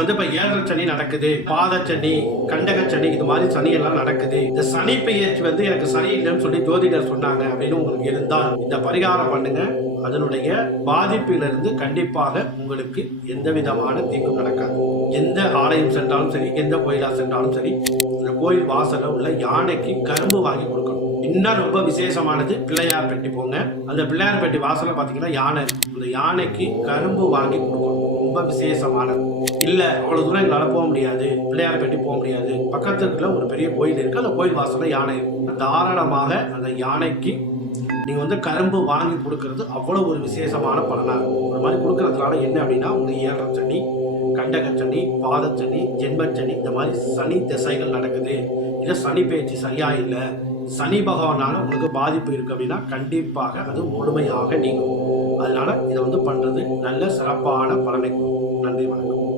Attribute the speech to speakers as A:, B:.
A: வந்து இப்ப ஏழரை சனி நடக்குது பாத சனி கண்டக சனி இது மாதிரி சனி எல்லாம் நடக்குது. இந்த சனி பெயர்ச்சி வந்து எனக்கு சனி இல்லைன்னு சொல்லி ஜோதிடர் சொன்னாங்க அப்படின்னு உங்களுக்கு இருந்தால் இந்த பரிகாரம் பண்ணுங்க. அதனுடைய பாதிப்பிலிருந்து கண்டிப்பாக உங்களுக்கு எந்த விதமான தீங்கும் நடக்காது. எந்த ஆலயம் சென்றாலும் சரி எந்த கோயிலா சென்றாலும் சரி இந்த கோயில் வாசலில் உள்ள யானைக்கு கரும்பு வாங்கி கொடுக்கணும். இன்னும் ரொம்ப விசேஷமானது பிள்ளையார் பெட்டி போங்க. அந்த பிள்ளையார் பெட்டி வாசல்ல பாத்தீங்கன்னா யானை அந்த யானைக்கு கரும்பு வாங்கி கொடுக்கணும். ரொம்ப விசேஷமானது இல்லை அவ்வளோ தூரம் எங்களால் போக முடியாது. பிள்ளையார் பெட்டி போக முடியாது. பக்கத்துல ஒரு பெரிய கோயில் இருக்குது அந்த கோயில் வாசலில் யானை. இருக்கு தாராளமாக அந்த யானைக்கு நீங்கள் வந்து கரும்பு வாங்கி கொடுக்கறது அவ்வளோ ஒரு விசேஷமான பலனாக இருக்கும். ஒரு மாதிரி கொடுக்கறதுனால என்ன அப்படின்னா உங்களுக்கு ஏழரை சனி கண்டகச்சனி பாதச்சனி ஜென்மச்சனி இந்த மாதிரி சனி திசைகள் நடக்குது. இல்லை சனி பயிற்சி சரியாக இல்லை. சனி பகவானால் உங்களுக்கு பாதிப்பு இருக்கு அப்படின்னா கண்டிப்பாக அது முழுமையாக நீங்கும். அதனால் இதை வந்து பண்ணுறது நல்ல சிறப்பான பலனை நன்றி வணக்கம்.